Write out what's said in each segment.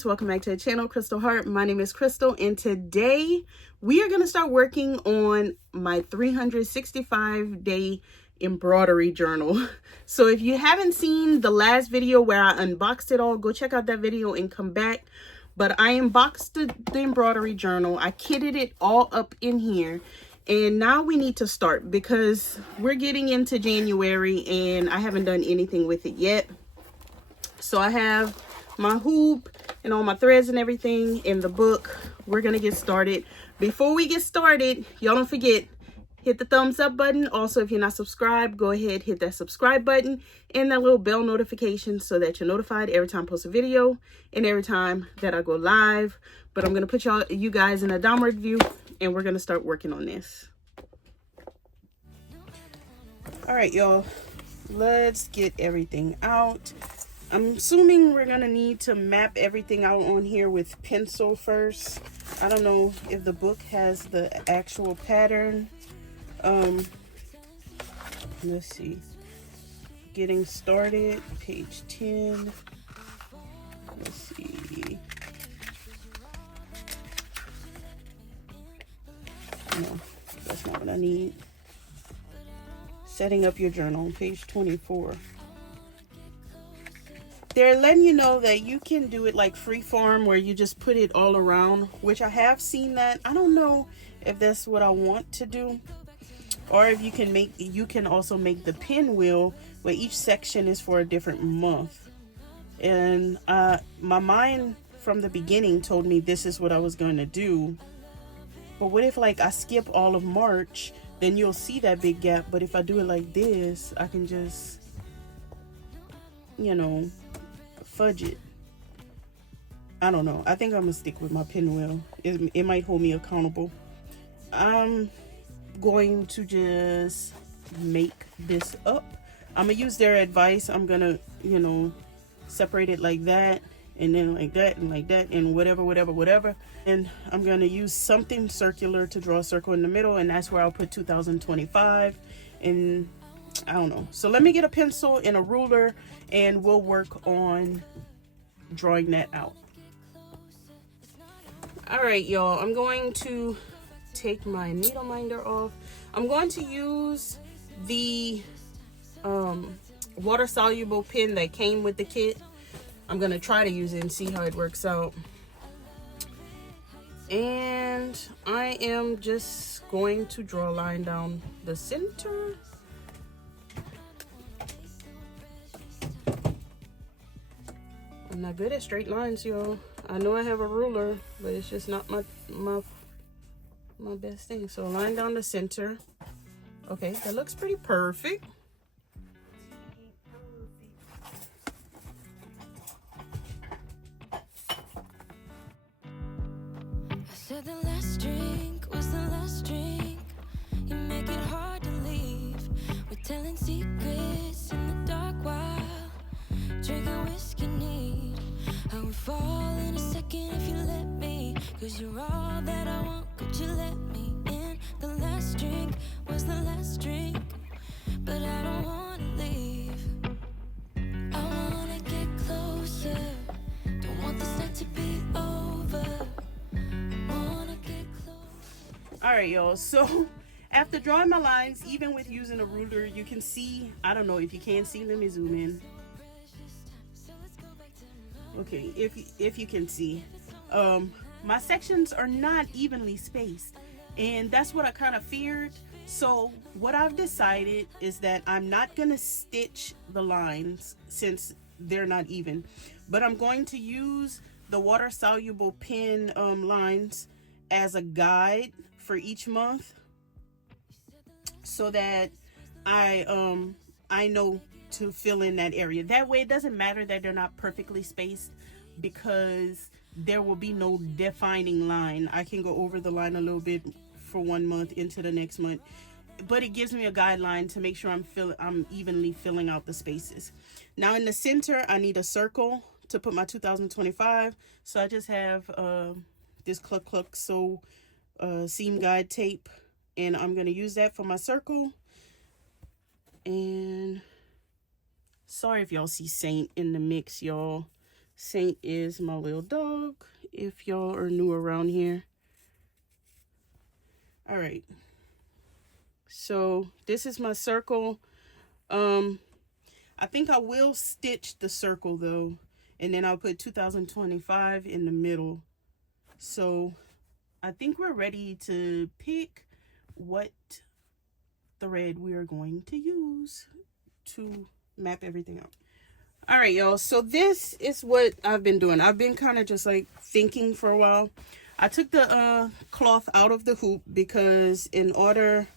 loves, welcome back to the channel, Crystal Heart. My name is Crystal, and today we are going to start working on my 365-day embroidery journal. So if you haven't seen the last video where I unboxed it all, go check out that video and come back. But I unboxed the embroidery journal. I kitted it all up in here. And now we need to start because we're getting into January and I haven't done anything with it yet. So I have my hoop and all my threads and everything in the book. We're going to get started. Before we get started, y'all don't forget, hit the thumbs up button. Also, if you're not subscribed, go ahead, hit that subscribe button and that little bell notification so that you're notified every time I post a video and every time that I go live. But I'm going to put you guys in a downward view and we're going to start working on this. All right, y'all, let's get everything out. I'm assuming we're going to need to map everything out on here with pencil first. I don't know if the book has the actual pattern. Let's see. Getting started, page 10. Let's see. No, that's not what I need. Setting up your journal, page 24. They're letting you know that you can do it like freeform where you just put it all around, which I have seen that. I don't know if that's what I want to do, or if you can also make the pinwheel where each section is for a different month. And my mind from the beginning told me this is what I was going to do. But what if like I skip all of March, then you'll see that big gap. But if I do it like this, I can just, you know, fudge it. I don't know. I think I'm gonna stick with my pinwheel. It might hold me accountable. I'm going to just make this up. I'm gonna use their advice. I'm gonna, you know, separate it like that and then like that and like that and whatever. And I'm gonna use something circular to draw a circle in the middle, and that's where I'll put 2025. And I don't know. So let me get a pencil and a ruler and we'll work on drawing that out. All right, y'all, I'm going to take my needle minder off. I'm going to use the water soluble pen that came with the kit. I'm going to try to use it and see how it works out. And I am just going to draw a line down the center. I'm not good at straight lines, y'all. I know I have a ruler, but it's just not my best thing. So line down the center. Okay, that looks pretty perfect. I said the last drink was the last drink. You make it hard to leave. We're telling secrets in the dark while drinking whiskey neat. I would fall in a second if you let me, 'cause you're all that I want. Could you let me in? The last drink was the last drink, but I don't wanna leave. I wanna get closer. Don't want this night to be over. Wanna get closer. All right, y'all, so after drawing my lines, even with using a ruler, you can see, I don't know if you can see, let me zoom in. Okay, if you can see, my sections are not evenly spaced, and that's what I kind of feared. So what I've decided is that I'm not gonna stitch the lines since they're not even, but I'm going to use the water soluble pen lines as a guide for each month, so that I know to fill in that area. That way it doesn't matter that they're not perfectly spaced, because there will be no defining line. I can go over the line a little bit for one month into the next month, but it gives me a guideline to make sure I'm evenly filling out the spaces. Now in the center, I need a circle to put my 2025. So I just have this Cluck Cluck Sew seam guide tape, and I'm gonna use that for my circle. And sorry if y'all see Saint in the mix, y'all. Saint is my little dog, if y'all are new around here. All right. So this is my circle. I think I will stitch the circle though, and then I'll put 2025 in the middle. So I think we're ready to pick what thread we are going to use to map everything out. All right, y'all. So this is what I've been doing. I've been kind of just like thinking for a while. I took the cloth out of the hoop because in order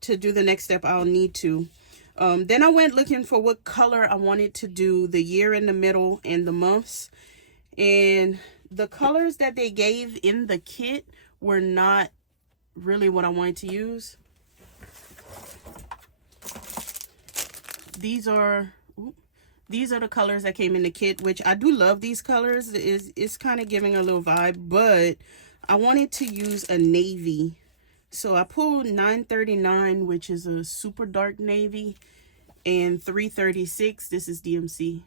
to do the next step, I'll need to. Then I went looking for what color I wanted to do the year in the middle and the months. And the colors that they gave in the kit were not really what I wanted to use. These are the colors that came in the kit, which I do love these colors. It's kind of giving a little vibe, but I wanted to use a navy. So I pulled 939, which is a super dark navy, and 336, this is DMC,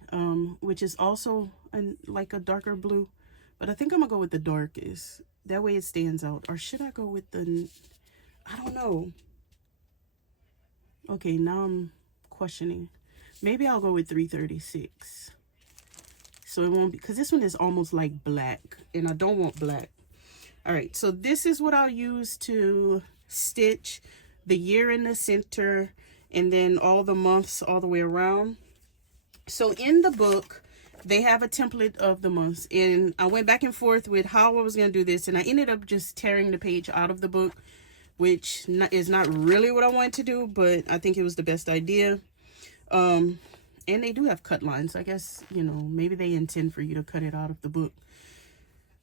which is also like a darker blue. But I think I'm gonna go with the darkest. That way it stands out. Or should I go with the, I don't know. Okay, now I'm questioning. Maybe I'll go with 336. So it won't be, because this one is almost like black, and I don't want black. All right, so this is what I'll use to stitch the year in the center and then all the months all the way around. So in the book, they have a template of the months, and I went back and forth with how I was going to do this, and I ended up just tearing the page out of the book, which is not really what I wanted to do, but I think it was the best idea. And they do have cut lines. I guess, you know, maybe they intend for you to cut it out of the book.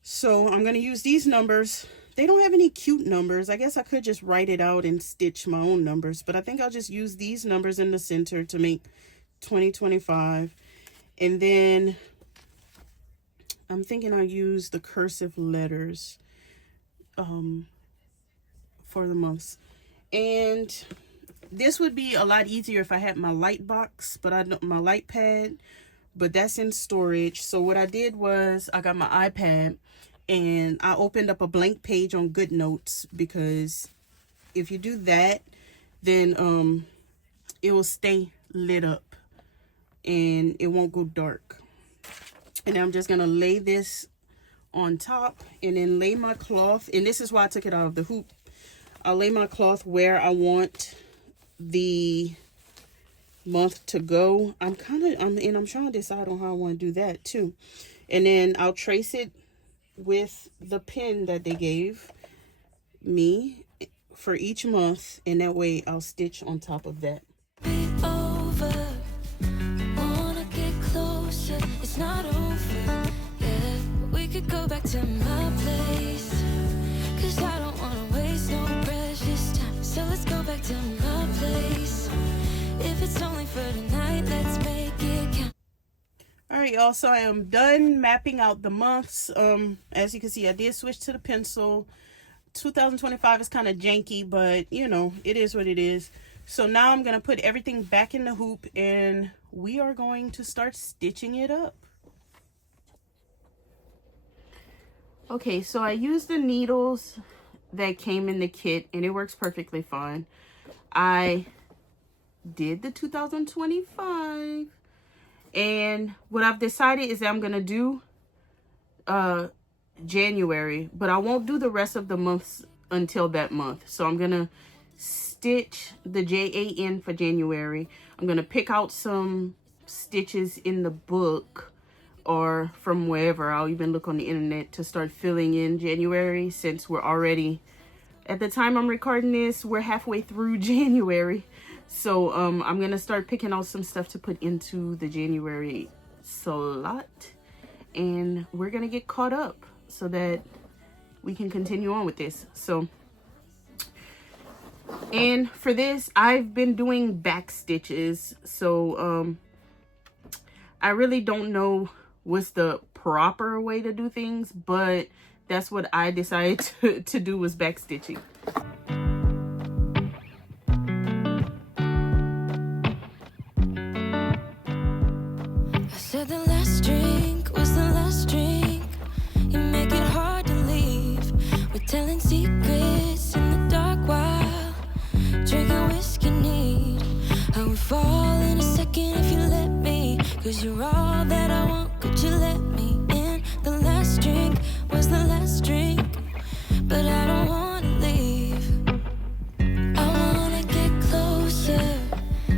So I'm going to use these numbers. They don't have any cute numbers. I guess I could just write it out and stitch my own numbers, but I think I'll just use these numbers in the center to make 2025. And then I'm thinking I'll use the cursive letters for the months. And this would be a lot easier if I had my light box, but I don't, my light pad, but that's in storage. So what I did was I got my iPad and I opened up a blank page on GoodNotes, because if you do that, then it will stay lit up and it won't go dark. And I'm just gonna lay this on top and then lay my cloth, and this is why I took it out of the hoop. I'll lay my cloth where I want the month to go. I'm trying to decide on how I want to do that too. And then I'll trace it with the pen that they gave me for each month, and that way I'll stitch on top of that. It's not over, yeah. We could go back to my place, 'cause I don't wanna waste no precious time. So let's go back to my place. If it's only for tonight, let's make it count. Alright, y'all, so I am done mapping out the months. As you can see, I did switch to the pencil. 2025 is kind of janky, but you know, it is what it is. So now I'm going to put everything back in the hoop and we are going to start stitching it up. Okay, so I used the needles that came in the kit and it works perfectly fine. I did the 2025, and what I've decided is that I'm going to do January, but I won't do the rest of the months until that month. So I'm going to stitch the JAN for January. I'm going to pick out some stitches in the book or from wherever. I'll even look on the internet to start filling in January, since we're already, at the time I'm recording this, we're halfway through January. So I'm going to start picking out some stuff to put into the January slot, and we're going to get caught up so that we can continue on with this. So, and for this, I've been doing back stitches. So I really don't know what's the proper way to do things, but that's what I decided to do, was back stitching. I said the last drink was the telling secrets in the dark while drinking whiskey neat. I would fall in a second if you let me, 'cause you're all that I want, could you let me in? The last drink was the last drink, but I don't wanna leave. I wanna get closer,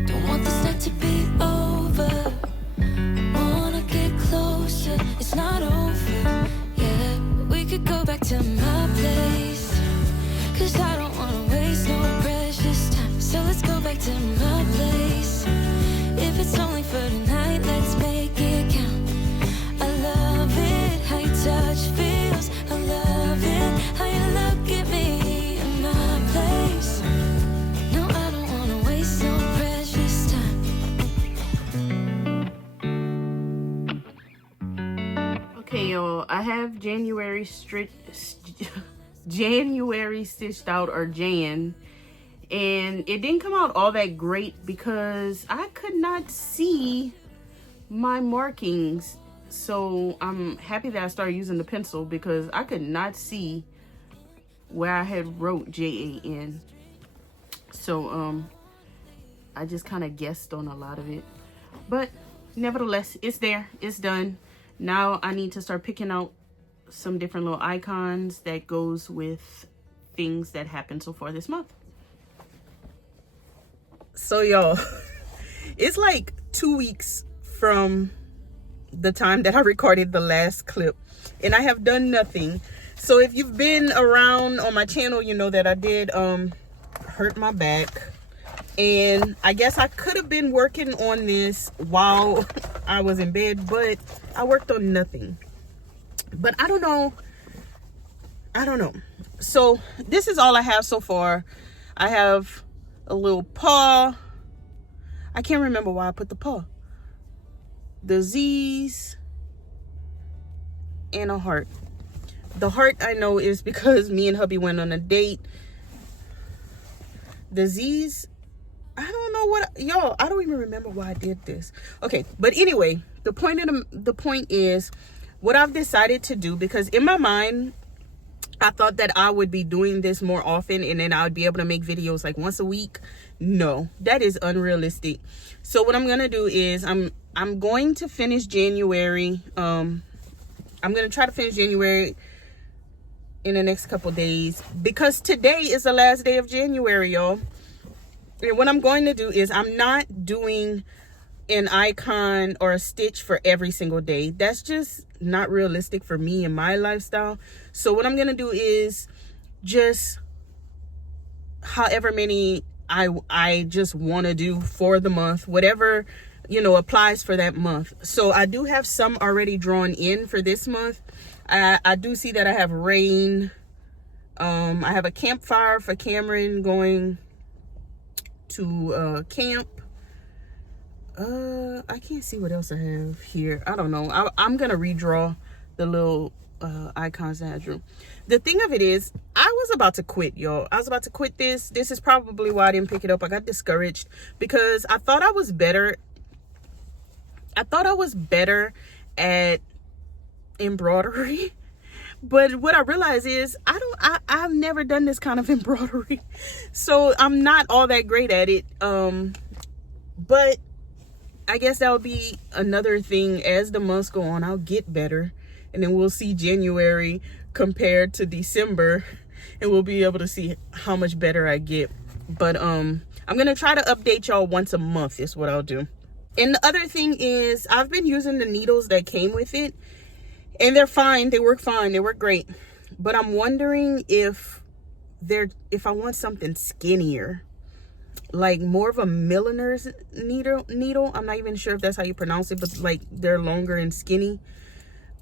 don't want this night to be over. Wanna get closer, it's not over. Yeah, we could go back to my place, 'cause I don't wanna waste no precious time. So let's go back to my place. If it's only for tonight, let's make it count. I love it, how your touch feels. I love it, how you look at me in my place. No, I don't wanna waste no precious time. Okay, y'all, I have January January stitched out, or Jan, and it didn't come out all that great because I could not see my markings. So I'm happy that I started using the pencil because I could not see where I had wrote Jan. So I just kind of guessed on a lot of it, but nevertheless, it's there, it's done. Now I need to start picking out some different little icons that goes with things that happened so far this month. So y'all, it's like 2 weeks from the time that I recorded the last clip, and I have done nothing. So if you've been around on my channel, you know that I did hurt my back, and I guess I could have been working on this while I was in bed, but I worked on nothing. But I don't know. So this is all I have so far. I have a little paw. I can't remember why I put the paw. The Z's and a heart. The heart I know is because me and hubby went on a date. The Z's, I don't know what, y'all, I don't even remember why I did this. Okay, but anyway, the point is what I've decided to do, because in my mind I thought that I would be doing this more often and then I would be able to make videos like once a week. No, that is unrealistic. So what I'm gonna do is I'm going to finish January. I'm gonna try to finish January in the next couple days, because today is the last day of January, y'all. And what I'm going to do is I'm not doing an icon or a stitch for every single day. That's just not realistic for me and my lifestyle. So what I'm gonna do is just however many I just want to do for the month, whatever, you know, applies for that month. So I do have some already drawn in for this month. I do see that I have rain. I have a campfire for Cameron going to camp. I can't see what else I have here. I don't know. I'm gonna redraw the little icons that I drew. The thing of it is, I was about to quit, y'all. I was about to quit this. This is probably why I didn't pick it up. I got discouraged because I thought I was better. I thought I was better at embroidery, but what I realized is I've never done this kind of embroidery, so I'm not all that great at it. But I guess that would be another thing. As the months go on, I'll get better, and then we'll see January compared to December, and we'll be able to see how much better I get. But I'm gonna try to update y'all once a month is what I'll do. And the other thing is, I've been using the needles that came with it, and they're fine. They work fine. They work great. But I'm wondering if I want something skinnier, like more of a milliner's needle. I'm not even sure if that's how you pronounce it, but like they're longer and skinny,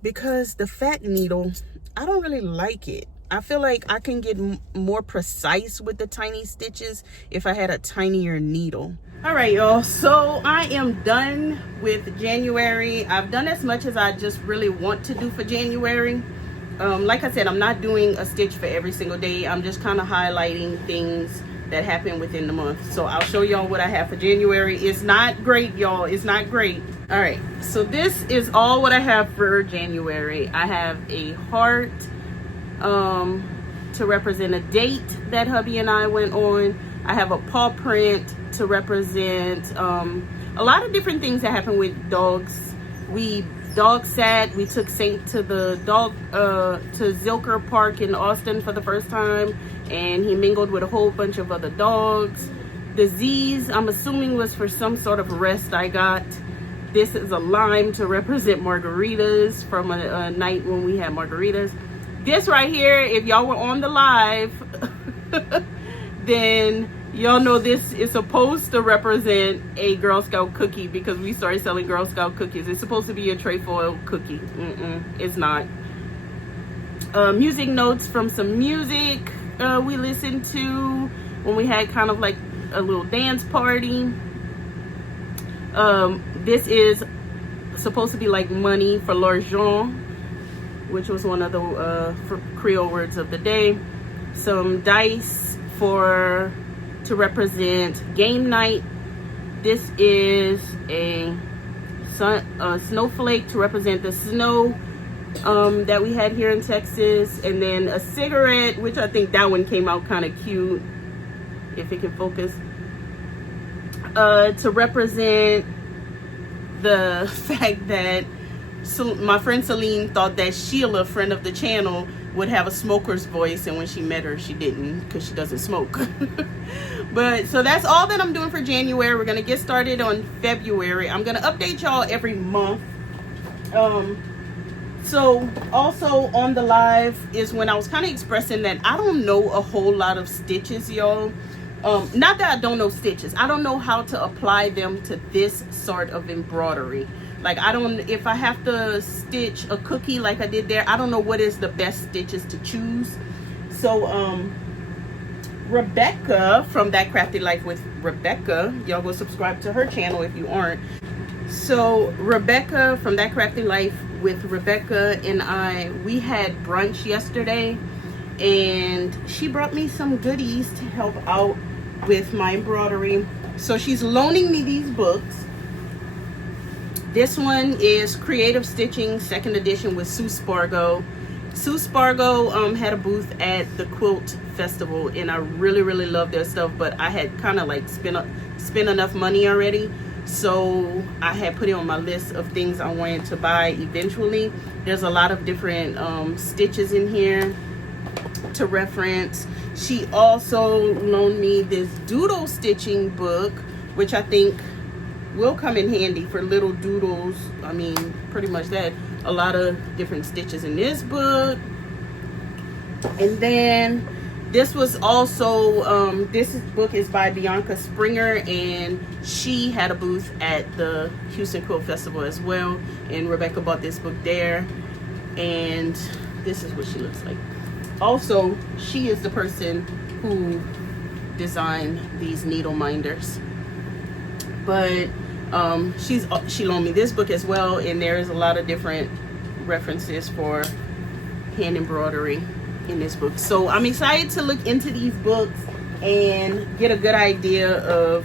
because the fat needle, I don't really like it. I feel like I can get more precise with the tiny stitches if I had a tinier needle. All right, y'all, so I am done with January. I've done as much as I just really want to do for January. Like I said, I'm not doing a stitch for every single day. I'm just kind of highlighting things that happen within the month. So I'll show y'all what I have for January. It's not great, y'all. It's not great. All right, so this is all what I have for January. I have a heart, to represent a date that hubby and I went on. I have a paw print to represent a lot of different things that happen with dogs. We dog sat. We took Saint to the dog to Zilker Park in Austin for the first time, and he mingled with a whole bunch of other dogs. The Z's, I'm assuming, was for some sort of rest I got. This is a lime to represent margaritas from a night when we had margaritas. This right here, if y'all were on the live, then y'all know this is supposed to represent a Girl Scout cookie, because we started selling Girl Scout cookies. It's supposed to be a trefoil cookie. It's not. Music notes from some music we listened to when we had kind of like a little dance party. This is supposed to be like money for l'argent, which was one of the Creole words of the day. Some dice to represent game night. This is a snowflake to represent the snow that we had here in Texas, and then a cigarette, which I think that one came out kind of cute, if it can focus, to represent the fact that my friend Celine thought that Sheila, friend of the channel, would have a smoker's voice, and when she met her, she didn't, because she doesn't smoke. But so that's all that I'm doing for January. We're gonna get started on February. I'm gonna update y'all every month. So also on the live is when I was kind of expressing that I don't know a whole lot of stitches, y'all. Not that I don't know stitches, I don't know how to apply them to this sort of embroidery. Like, I don't, if I have to stitch a cookie like I did there, I don't know what is the best stitches to choose. So Rebecca from That Crafty Life with Rebecca, y'all go subscribe to her channel if you aren't. So Rebecca from That Crafty Life with Rebecca and I, we had brunch yesterday, and she brought me some goodies to help out with my embroidery. So she's loaning me these books. This one is Creative Stitching 2nd edition with Sue Spargo. Sue Spargo had a booth at the Quilt Festival, and I really love their stuff, but I had kind of like spent enough money already, so I had put it on my list of things I wanted to buy eventually. There's a lot of different stitches in here to reference. She also loaned me this doodle stitching book, which I think will come in handy for little doodles. I mean, pretty much that. A lot of different stitches in this book. And then this was also this book is by Bianca Springer, and she had a booth at the Houston Quilt Festival as well, and Rebecca bought this book there, and this is what she looks like. Also, she is the person who designed these needle minders. But she loaned me this book as well, and there is a lot of different references for hand embroidery in this book. So I'm excited to look into these books and get a good idea of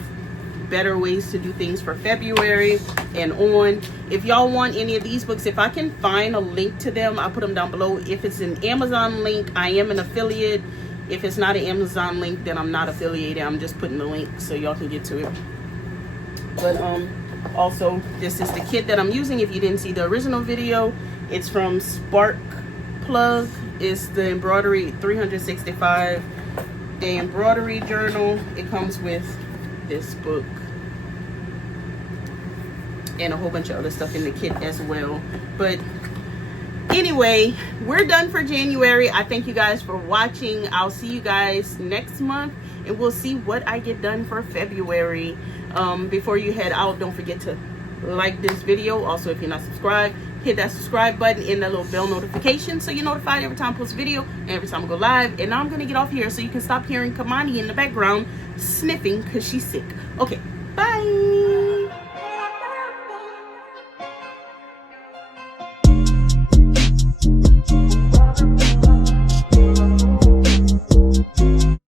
better ways to do things for February and on. If y'all want any of these books, if I can find a link to them, I'll put them down below. If it's an Amazon link, I am an affiliate. If it's not an Amazon link, then I'm not affiliated. I'm just putting the link so y'all can get to it. But also, this is the kit that I'm using. If you didn't see the original video, it's from Spark Plug. It's the embroidery 365 day embroidery journal. It comes with this book and a whole bunch of other stuff in the kit as well. But anyway, we're done for January. I thank you guys for watching. I'll see you guys next month, and we'll see what I get done for February. Before you head out, don't forget to like this video. Also, if you're not subscribed, hit that subscribe button and that little bell notification so you're notified every time I post a video and every time I go live. And now I'm gonna get off here so you can stop hearing Kamani in the background sniffing because she's sick. Okay, bye.